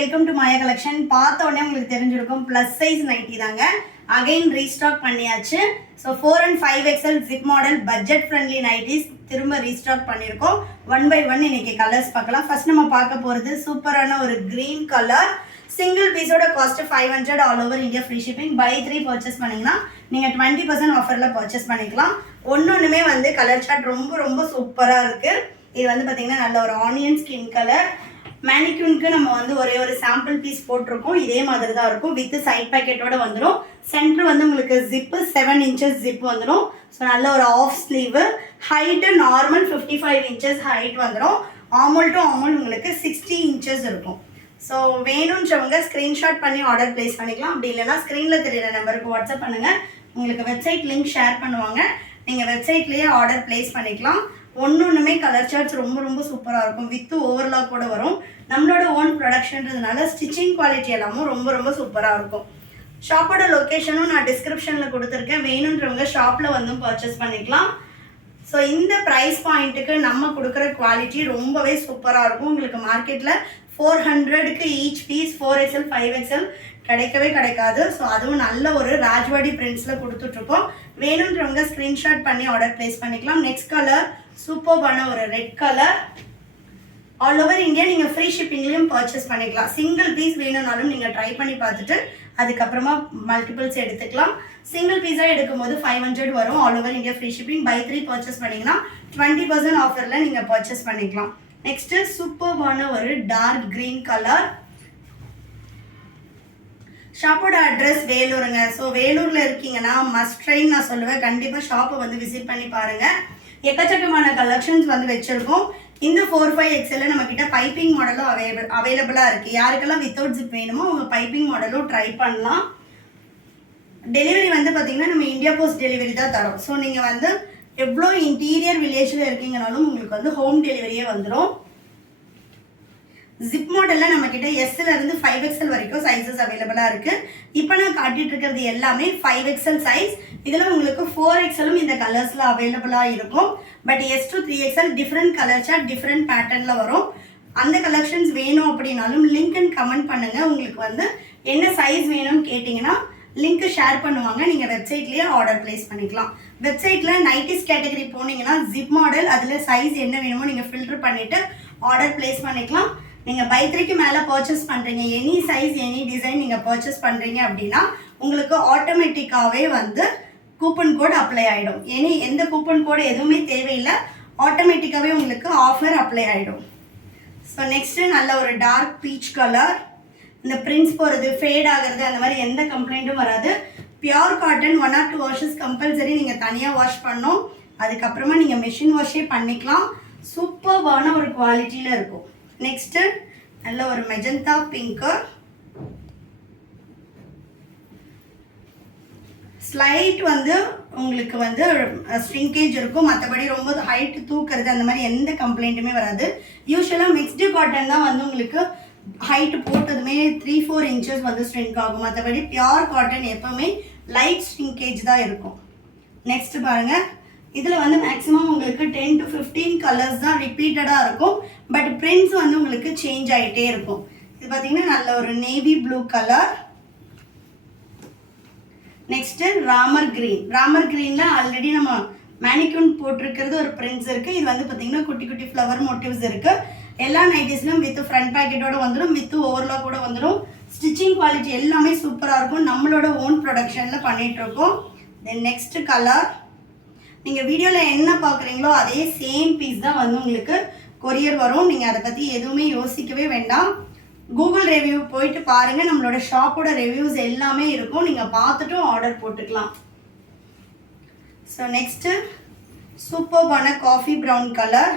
Welcome to Maya collection. பார்த்த உடனே உங்களுக்கு தெரிஞ்சிருக்கும் ப்ளஸ் சைஸ் நைட்டி தாங்க. அகைன் ரீஸ்டாக் பண்ணியாச்சு. So 4 and 5XL zip model budget friendly nighties திரும்ப ரீஸ்டாக் பண்ணியிருக்கோம். 1 by 1 இன்னைக்கு கலர்ஸ் பார்க்கலாம். ஃபர்ஸ்ட் நம்ம பார்க்க போகிறது சூப்பரான ஒரு க்ரீன் கலர். சிங்கிள் பீஸோட cost 500 all over India free shipping. Buy 3 purchase பண்ணிங்கன்னா நீங்கள் 20% ஆஃபரில் பர்ச்சேஸ் பண்ணிக்கலாம். ஒன்றுமே வந்து கலர் சார்ட் ரொம்ப சூப்பராக இருக்குது. இது வந்து பார்த்தீங்கன்னா நல்ல ஒரு ஆனியன் ஸ்கின் கலர். மேனிக்யூனுக்கு நம்ம வந்து ஒரே ஒரு சாம்பிள் பீஸ் போட்டிருக்கோம். இதே மாதிரி தான் இருக்கும். வித் சைட் பேக்கெட்டோட வந்துடும். சென்டர் வந்து உங்களுக்கு ஜிப்பு 7 inches ஜிப் வந்துடும். ஸோ நல்ல ஒரு half sleeve. Height normal 55 inches height வந்துடும். ஆமோல் டு ஆமோல் உங்களுக்கு 60 inches இருக்கும். ஸோ வேணுன்றவங்க ஸ்க்ரீன்ஷாட் பண்ணி ஆர்டர் ப்ளேஸ் பண்ணிக்கலாம். அப்படி இல்லைன்னா ஸ்க்ரீனில் தெரியுற நம்பருக்கு வாட்ஸ்அப் பண்ணுங்கள். உங்களுக்கு வெப்சைட் லிங்க் ஷேர் பண்ணுவாங்க. நீங்கள் வெப்சைட்லேயே ஆர்டர் ப்ளேஸ் பண்ணிக்கலாம். ஒன்றுமே கலர் சார்ட்ஸ் ரொம்ப சூப்பராக இருக்கும். வித்து ஓவர்லாக் கூட வரும். நம்மளோட ஓன் ப்ரொடக்ஷன்றதுனால ஸ்டிச்சிங் குவாலிட்டி எல்லாமும் ரொம்ப சூப்பராக இருக்கும். ஷாப்போட லொக்கேஷனும் நான் டிஸ்கிரிப்ஷனில் கொடுத்துருக்கேன். வேணுன்றவங்க ஷாப்பில் வந்து பர்ச்சேஸ் பண்ணிக்கலாம். ஸோ இந்த ப்ரைஸ் பாயிண்ட்டுக்கு நம்ம கொடுக்குற குவாலிட்டி ரொம்பவே சூப்பராக இருக்கும். உங்களுக்கு மார்க்கெட்டில் 400க்கு ஈச் பீஸ் 4XL 5XL கிடைக்காது. ஸோ அதுவும் நல்ல ஒரு ராஜ்வாடி பிரிண்ட்ஸில் கொடுத்துட்ருக்கோம். வேணுன்றவங்க ஸ்க்ரீன்ஷாட் பண்ணி ஆர்டர் ப்ளேஸ் பண்ணிக்கலாம். நெக்ஸ்ட் கலர் சூப்பர்பான ஒரு red colour. All over India நீங்கள் ஃப்ரீ ஷிப்பிங்லேயும் பர்ச்சேஸ் பண்ணிக்கலாம். சிங்கிள் பீஸ் வேணும்னாலும் நீங்கள் ட்ரை பண்ணி பார்த்துட்டு அதுக்கப்புறமா மல்டிபிள்ஸ் எடுத்துக்கலாம். சிங்கிள் பீஸாக எடுக்கும்போது 500 வரும். All over India free shipping. Buy 3 purchase பண்ணிங்கன்னா 20% ஆஃபரில் நீங்கள் பர்ச்சேஸ் பண்ணிக்கலாம். நெக்ஸ்ட்டு சூப்பர்பான ஒரு டார்க் க்ரீன் கலர். ஷாப்போட அட்ரஸ் வேலூருங்க. ஸோ வேலூரில் இருக்கீங்கன்னா மஸ்ட் ட்ரைன் நான் சொல்லுவேன். கண்டிப்பாக ஷாப்பை வந்து விசிட் பண்ணி பாருங்கள். எக்கச்சக்கமான கலெக்ஷன்ஸ் வந்து வச்சுருக்கோம். இந்த 4-5XL நம்மக்கிட்ட பைப்பிங் மாடலும் அவைலபிளாக இருக்குது. யாருக்கெல்லாம் வித்தவுட் ஜிப் வேணுமோ அவங்க பைப்பிங் மாடலும் ட்ரை பண்ணலாம். டெலிவரி வந்து பார்த்திங்கன்னா நம்ம இந்தியா போஸ்ட் டெலிவரி தான் தரோம். ஸோ நீங்கள் வந்து எவ்வளோ இன்டீரியர் வில்லேஜில் இருக்கீங்கனாலும் உங்களுக்கு வந்து ஹோம் டெலிவரியே வந்துடும். ஜிப் மாடலில் நம்மக்கிட்ட எஸ்லேருந்து 5XL வரைக்கும் சைஸஸ் அவைலபிளாக இருக்குது. இப்போ நான் காட்டிகிட்டு இருக்கிறது எல்லாமே 5XL சைஸ். இதில் உங்களுக்கு 4XLம் இந்த கலர்ஸில் அவைலபிளாக இருக்கும். But S to 3XL different colour chart different பேட்டர்னில் வரும். அந்த கலெக்ஷன்ஸ் வேணும் அப்படின்னாலும் லிங்க் அண்ட் கமெண்ட் பண்ணுங்கள். உங்களுக்கு வந்து என்ன சைஸ் வேணும்னு கேட்டிங்கன்னா லிங்க்கு ஷேர் பண்ணுவாங்க. நீங்கள் வெப்சைட்லேயே ஆர்டர் ப்ளேஸ் பண்ணிக்கலாம். வெப்சைட்டில் நைட்டிஸ் கேட்டகரி போனீங்கன்னா ஜிப் மாடல் அதில் சைஸ் என்ன வேணுமோ நீங்கள் ஃபில்டர் பண்ணிவிட்டு ஆர்டர் ப்ளேஸ் பண்ணிக்கலாம். நீங்கள் பை 3க்கு மேலே பர்ச்சேஸ் பண்ணுறீங்க, எனி சைஸ் எனி டிசைன் நீங்கள் பர்ச்சேஸ் பண்ணுறீங்க அப்படின்னா உங்களுக்கு ஆட்டோமேட்டிக்காகவே வந்து கூப்பன் கோட் அப்ளை ஆகிடும். எந்த கூப்பன் கோடு எதுவுமே தேவையில்லை. ஆட்டோமேட்டிக்காகவே உங்களுக்கு ஆஃபர் அப்ளை ஆகிடும். ஸோ நெக்ஸ்ட்டு நல்ல ஒரு டார்க் பீச் கலர். இந்த பிரிண்ட்ஸ் போகிறது ஃபேட் ஆகிறது அந்த மாதிரி எந்த கம்ப்ளைண்ட்டும் வராது. Pure cotton 1 or 2 washes compulsory நீங்கள் தனியாக வாஷ் பண்ணணும். அதுக்கப்புறமா நீங்கள் மெஷின் வாஷே பண்ணிக்கலாம். சூப்பர்வான ஒரு குவாலிட்டியில் இருக்கும். நெக்ஸ்ட்டு நல்ல ஒரு மெஜந்தா பிங்க்கு. ஸ்லைட் வந்து உங்களுக்கு வந்து ஸ்ட்ரிங்கேஜ் இருக்கும். மற்றபடி ரொம்ப ஹைட் தூக்குறது அந்த மாதிரி எந்த கம்ப்ளைண்ட்டுமே வராது. யூஸ்வலாக மிக்ஸ்டு காட்டன் தான் வந்து உங்களுக்கு ஹைட்டு போட்டதுமே 3-4 inches வந்து ஸ்ட்ரிங்க் ஆகும். மற்றபடி பியோர் காட்டன் எப்போவுமே லைட் ஸ்ட்ரிங்கேஜ் தான் இருக்கும். நெக்ஸ்ட் பாருங்கள். இதில் வந்து மேக்ஸிமம் உங்களுக்கு 10 to 15 கலர்ஸ் தான் ரிப்பீட்டடாக இருக்கும். பட் பிரிண்ட்ஸ் வந்து உங்களுக்கு சேஞ்ச் ஆகிட்டே இருக்கும். இது பார்த்தீங்கன்னா நல்ல ஒரு navy blue colour. Next Ramar க்ரீனில் ஆல்ரெடி நம்ம மேனிக்யூன் போட்டிருக்கிறது ஒரு பிரிண்ட்ஸ் இருக்குது. இது வந்து பார்த்தீங்கன்னா குட்டி ஃப்ளவர் மோட்டிவ்ஸ் இருக்குது. எல்லா நைட்டிஸ்லையும் வித் ஃப்ரண்ட் பேக்கெட்டோட வந்துடும். வித் ஓவர்லாக் கூட வந்துடும். ஸ்டிச்சிங் குவாலிட்டி எல்லாமே சூப்பராக இருக்கும். நம்மளோட ஓன் ப்ரொடக்ஷனில் பண்ணிகிட்ருக்கோம். Then next colour. நீங்கள் வீடியோவில் என்ன பார்க்குறீங்களோ அதே சேம் பீஸ் தான் வந்து உங்களுக்கு கொரியர் வரும். நீங்கள் அதை பற்றி எதுவுமே யோசிக்கவே வேண்டாம். கூகுள் ரிவ்யூ போயிட்டு பாருங்கள். நம்மளோட ஷாப்போட ரிவ்யூஸ் எல்லாமே இருக்கும். நீங்கள் பார்த்துட்டும் ஆர்டர் போட்டுக்கலாம். ஸோ நெக்ஸ்ட்டு சூப்பர்பான coffee brown colour.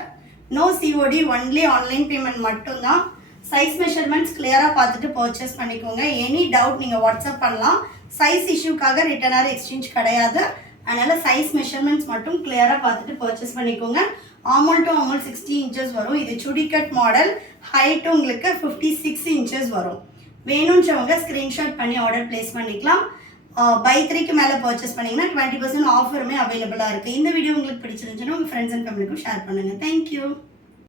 No COD, only online payment மட்டும்தான். சைஸ் மெஷர்மெண்ட்ஸ் கிளியராக பார்த்துட்டு பர்ச்சேஸ் பண்ணிக்கோங்க. எனி டவுட் நீங்கள் வாட்ஸ்அப் பண்ணலாம். சைஸ் இஷ்யூக்காக ரிட்டர்ன் ஆர் எக்ஸ்சேஞ்ச் கிடையாது. அதனால் சைஸ் மெஷர்மெண்ட்ஸ் மட்டும் கிளியராக பார்த்துட்டு பர்ச்சேஸ் பண்ணிக்கோங்க. ஆமோல் டு ஆமோல் 60 inches வரும். இது சுடிகட் மாடல். ஹைட்டு உங்களுக்கு 56 inches வரும். வேணுன்றவங்க ஸ்க்ரீன்ஷாட் பண்ணி ஆர்டர் ப்ளேஸ் பண்ணிக்கலாம். பை 3க்கு மேலே பர்ச்சேஸ் பண்ணிங்கன்னா 20% ஆஃபருமே அவைலபிளாக இருக்குது. இந்த வீடியோ உங்களுக்கு பிடிச்சிருந்துச்சுன்னா உங்கள் ஃப்ரெண்ட்ஸ் அண்ட் ஃபேமிலிக்கும் ஷேர் பண்ணுங்கள். தேங்க்யூ.